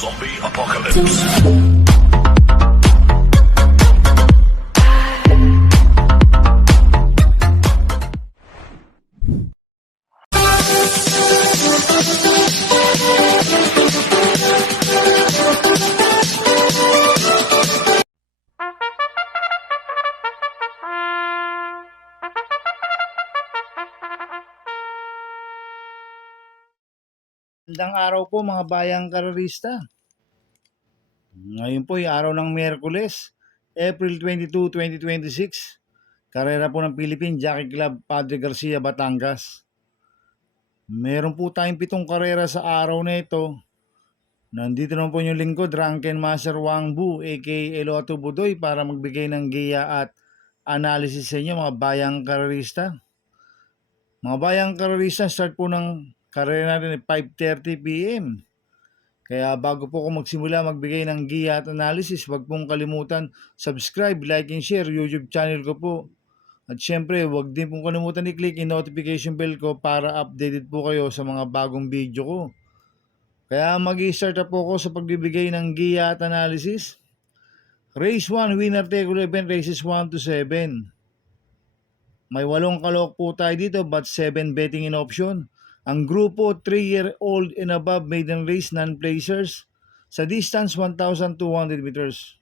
Zombie Apocalypse. Magandang araw po mga bayang karerista. Ngayon po ay araw ng Miyerkules, April 22, 2026. Karera po ng Philippine Jockey Club Padre Garcia, Batangas. Meron po tayong 7 karera sa araw na ito. Nandito naman po yung lingkod, Ranken Master Wang Bu, aka Eloto Budoy, para magbigay ng giya at analysis sa inyo mga bayang karerista. Mga bayang karerista, start po ng karera natin ay 5:30 p.m. Kaya bago po ako magsimula magbigay ng giya at analysis, huwag pong kalimutan subscribe, like, and share YouTube channel ko po. At syempre, huwag din pong kalimutan i-click yung notification bell ko para updated po kayo sa mga bagong video ko. Kaya mag-i-start na po ako sa pagbibigay ng giya at analysis. Race 1, winner take all event, races 1 to 7. May 8 kalok po tayo dito but 7 betting in option. Ang grupo 3-year-old and above maiden race non-placers sa distance 1,200 meters.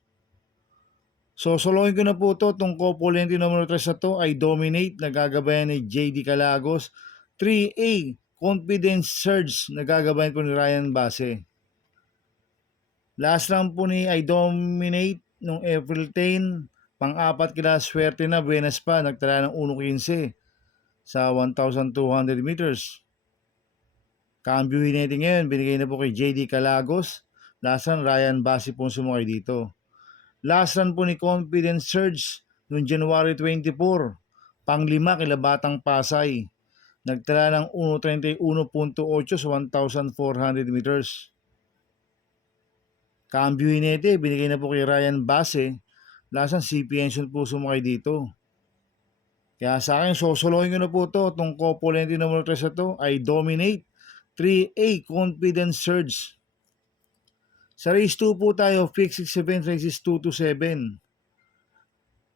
So solohin ko na po ito. Itong couple numero 3 na to ay Dominate, nagagabayan ni JD Calagos. 3A, Confidence Surge, nagagabayan po ni Ryan Base. Last round po ni I Dominate noong April 10, pang-apat kila Swerte na Buenas pa, nagtala ng 1.15 sa 1,200 meters. Cambio natin ngayon, binigay na po kay JD Calagos. Last run, Ryan Basi po sumakay dito. Last run po ni Confidence Surge noong January 24, pang-5 kila Batang Pasay. Nagtala ng 1.31.8 sa 1,400 meters. Cambio Hinete, binigay na po kay Ryan Base. Last run, CP Ension po sumakay dito. Kaya sa akin, sosolohin ko na po ito. Itong couple numero 3 na to ay Dominate. 3A, Confidence Surge. Sa race 2 po tayo, fixed 6 event, races 2 to 7.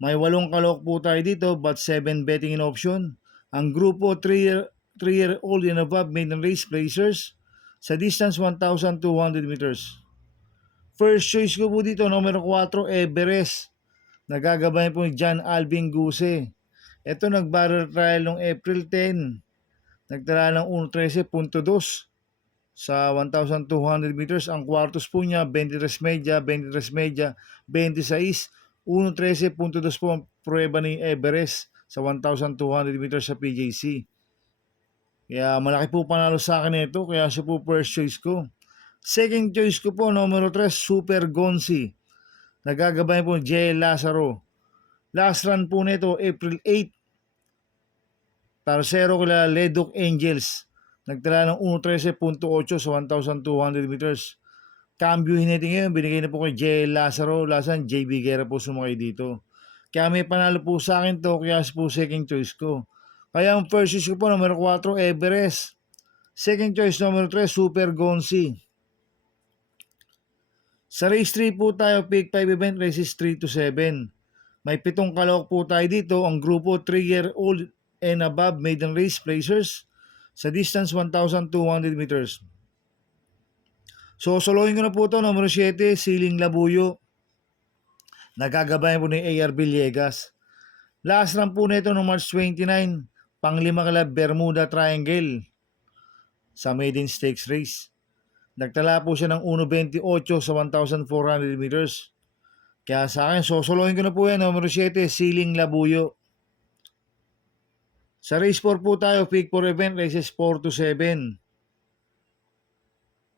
May 8 kalok po tayo dito, but 7 betting in option. Ang grupo 3-year-old and above maiden race placers sa distance 1,200 meters. First choice ko po dito, numero 4, Everest. Nagagabayan po ni John Alvin Guse. Ito nag-barrel trial noong April 10. Nagtala ng 1.13.2 sa 1,200 meters. Ang kwartos po niya, 23 media, 26, 1.13.2 po ang prueba ni Everest sa 1,200 meters sa PJC. Kaya malaki po panalo sa akin ito, kaya siya po first choice ko. Second choice ko po, numero 3, Super Gonzi. Nagagabayan po ni J. Lazaro. Last run po nito, April 8. Tercero kila Ledok Angels. Nagtala ng 1.13.8 sa 1,200 meters. Cambio Hinete ngayon, binigay na po kay J. Lazaro. Lasan, JB Guerra po sumakay dito. Kaya may panalo po sa akin to, kaya po second choice ko. Kaya ang first choice ko po, numero 4, Everest. Second choice, numero 3, Super Gonzi. Sa race 3 po tayo, pick 5 event, races 3 to 7. May 7 kalok po tayo dito. Ang grupo 3-year-old and above maiden race placers sa distance 1,200 meters. So solohin ko na po ito, numero 7, Siling Labuyo. Nagagabayan po ni AR Villegas. Last run po nito noong March 29, pang-5 kala Bermuda Triangle sa maiden stakes race. Nagtala po siya ng 1.28 sa 1,400 meters. Kaya sa akin, sosolohin ko na po yan, numero 7, Siling Labuyo. Sa race 4 po tayo, pick 4 event, races 4 to 7.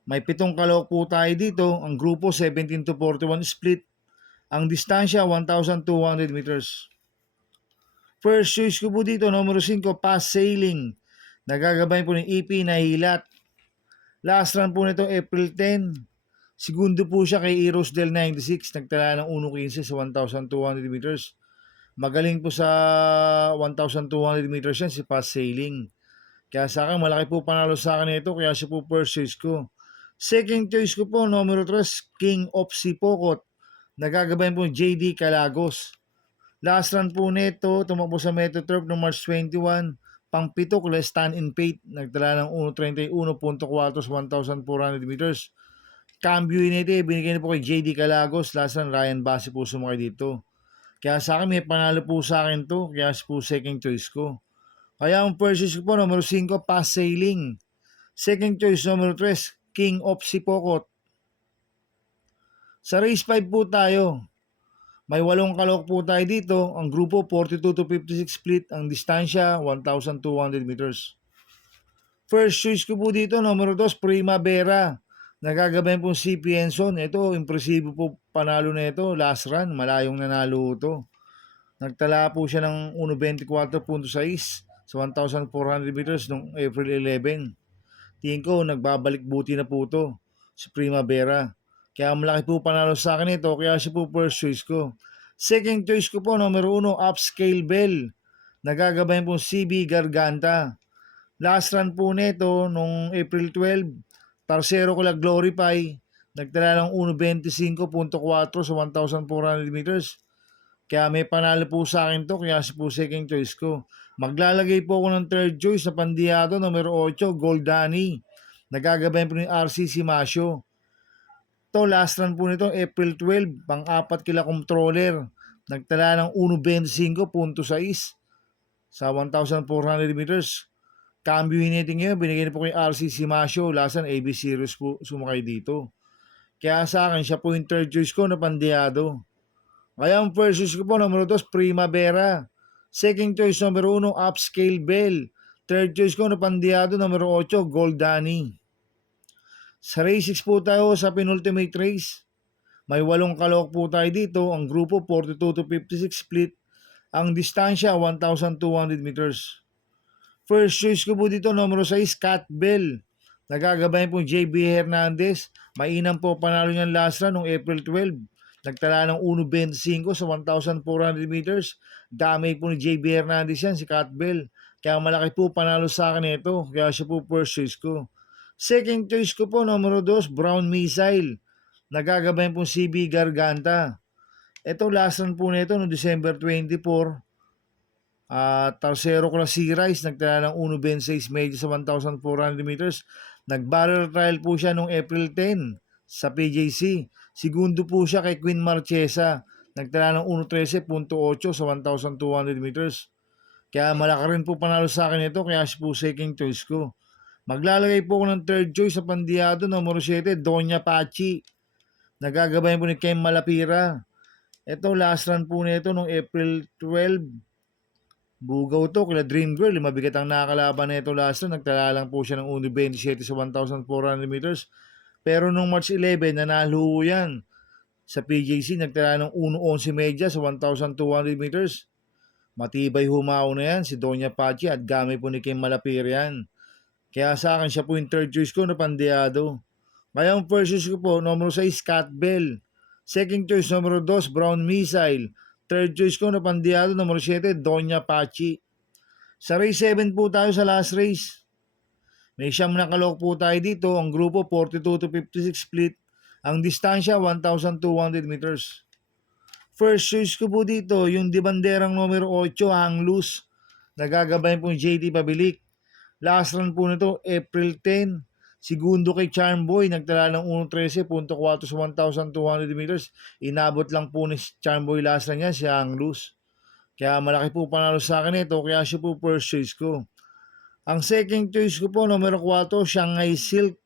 May 7 kalok po tayo dito. Ang grupo 17 to 41 split. Ang distansya 1,200 meters. First choice ko po dito, numero 5, Pass Sailing. Nagagabay po ng EP na Hilat. Last run po nito, April 10. Segundo po siya kay Eros Del 96. Nagtala ng 1.15 sa 1,200 meters. Magaling po sa 1,200 meters yan si Pass Sailing. Kaya sa akin, malaki po panalo sa akin ito. Kaya siya po first choice ko. Second choice ko po, numero 3, King of Sipokot. Nagagabayan po JD Calagos. Last run po nito, tumakbo sa Metro Turf noong March 21, pang-pito, Stand in Faith. Nagtala ng 1.31.4 sa 1,400 meters. Cambio nito, binigay na po kay JD Calagos. Last run, Ryan Basi po sumakay dito. Kaya sa akin, may panalo po sa akin to. Kaya po second choice ko. Kaya ang first choice ko po, numero 5, Pass Sailing. Second choice, numero 3, King of Sipokot. Sa race 5 po tayo. May 8 kalok po tayo dito. Ang grupo 42 to 56 split. Ang distansya 1,200 meters. First choice ko po dito, numero 2, Primavera. Nagagabayan po si Pienson. Ito, impresibo po panalo na ito. Last run, malayong nanalo ito. Nagtala po siya ng 1.24.6 sa 1,400 meters noong April 11. Tingin ko, nagbabalik buti na po ito si Primavera. Kaya malaki po panalo sa akin ito, kaya siya po first choice ko. Second choice ko po, numero 1, Upscale Bell. Nagagabayan po CB Garganta. Last run po nito nung April 12, Tarsero ko la Glorify. Nagtala ng 1.25.4 sa 1,400 meters. Kaya may panalo po sa akin to, kaya siya po second choice ko. Maglalagay po ako ng third choice sa pandiyado, numero 8, Goldani. Nagagabayan po ni RC Simasio. Ito, last run po nito, April 12, pang-4 kila controller. Nagtala ng 1.25.6 sa 1,400 meters. Cambio hiniting ngayon, binigay na po kay RC Simasio. Last run, AB Series po sumakay dito. Kaya sa akin, siya po yung third choice ko na pandiyado. Kaya ang first choice ko po, numero 2, Primavera. Second choice, numero 1, Upscale Bell. Third choice ko na pandiyado, numero 8, Goldani. Sa race 6 po tayo sa penultimate race. May 8 kalok po tayo dito. Ang grupo 42 to 56 split. Ang distansya 1,200 meters. First choice ko po dito, numero 6, Cat Bell. Nagagabayan po JB Hernandez. Mainam po panalo niyan last run noong April 12. Nagtala ng 1.25 sa 1,400 meters. Dami po ni JB Hernandez yan, si Cat Bell. Kaya malaki po panalo sa akin ito. Kaya siya po first choice ko. Second choice ko po, numero 2, Brown Missile. Nagagabayan po CB Garganta. Ito last run po nito noong December 24. Tarsero ko na si Rice. Nagtala ng 1.26 medyo sa 1,400 meters. Nag-barrel trial po siya noong April 10 sa PJC. Segundo po siya kay Queen Marchesa. Nagtala ng 1.13.8 sa 1,200 meters. Kaya malaki rin po panalo sa akin ito. Kaya siya po second choice ko. Maglalagay po ako ng third choice sa pandiyado, numero 7, Doña Pachi. Nagagabayan po ni Kem Malapira. Ito, last run po nito noong April 12. Bugaw to, kila Dream Girl. Mabigat ang nakakalaban na ito last run. Nagtala lang po siya ng 1.27 sa 1,400 meters. Pero noong March 11, nanalo yan. Sa PJC, nagtala ng 1.11 medya sa 1,200 meters. Matibay humao na yan si Doña Pachi at gamay po ni Kem Malapira yan. Kaya sa akin, siya po yung third choice ko na pandiyado. Kaya ang first choice ko po, numero 6, Cat Bell. Second choice, numero 2, Brown Missile. Third choice ko na pandiyado, numero 7, Doña Pachi. Sa race 7 po tayo sa last race. May siyam na kalok po tayo dito. Ang grupo 42 to 56 split. Ang distansya 1,200 meters. First choice ko po dito, yung di banderang numero 8, Hang Loose. Nagagabayan po yung JD Pabilik. Last run po nito, April 10. Segundo kay Charmboy, nagtala ng 1.13.4 sa 1,200 meters. Inabot lang po ni Charmboy last run niya, si Hang Loose. Kaya malaki po panalo sa akin ito, kaya siya po first choice ko. Ang second choice ko po, numero 4, Shanghai Silk.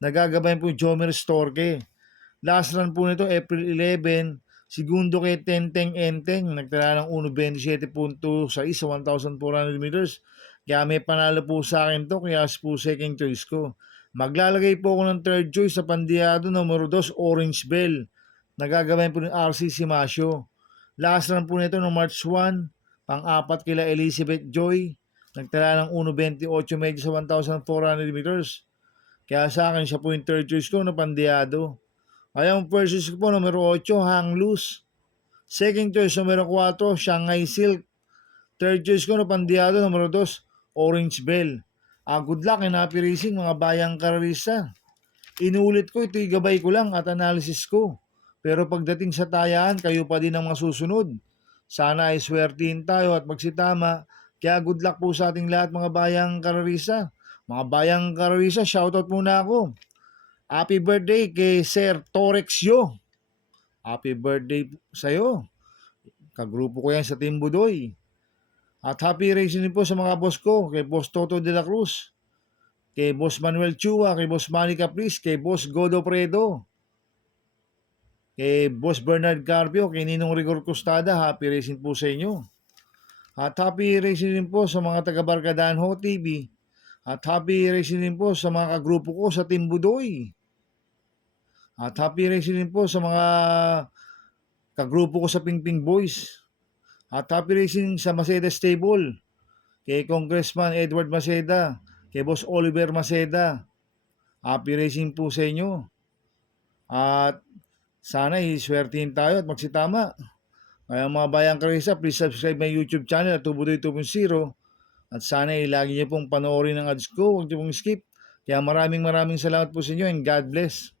Nagagabayan po Jomer Storke. Last run po nito, April 11. Segundo kay Tenteng Enteng, nagtala ng 1.27.2 sa 1,400 meters. Kaya may panalo po sa akin to, kaya po second choice ko. Maglalagay po ako ng third choice sa pandiyado, numero 2, Orange Bell. Nagagabayan po ng RC Simasio. Last run po nito ng March 1, pang-4 kila Elizabeth Joy. Nagtala ng 1.28 medyo sa 1,400 meters. Kaya sa akin, siya po yung third choice ko na pandiyado. Kaya ang first choice ko po, numero 8, Hang Loose. Second choice, numero 4, Shanghai Silk. Third choice ko na pandiyado, numero 2, Orange Bell. Good luck and happy racing mga bayang karalista. Inulit ko, ito'y gabay ko lang at analysis ko. Pero pagdating sa tayaan, kayo pa din ang masusunod. Sana ay swertihin tayo at magsitama. Kaya good luck po sa ating lahat mga bayang kararisa. Mga bayang kararisa, shoutout muna ako. Happy birthday kay Sir Torexio. Happy birthday sa'yo. Kagrupo ko yan sa Team Budoy. At happy racing din po sa mga boss ko, kay Boss Toto de la Cruz, kay Boss Manuel Chua, kay Boss Manny Caprice, kay Boss Godo Predo, kay Boss Bernard Carpio, kay Ninong Rigor Costada. Happy racing po sa inyo. At happy racing din po sa mga taga Barkadahan Ho TV. At happy racing din po sa mga kagrupo ko sa Team Budoy. At happy racing din po sa mga kagrupo ko sa Pingping Boys. At happy racing sa Maceda Stable, kay Congressman Edward Maceda, kay Boss Oliver Maceda. Happy racing po sa inyo. At sana iswertihin tayo at magsitama. Kaya mga bayang karisa, please subscribe my YouTube channel at Tubudoy 2.0. At sana lagi niyo pong panoorin ang ads ko, huwag niyo pong skip. Kaya maraming salamat po sa inyo and God bless.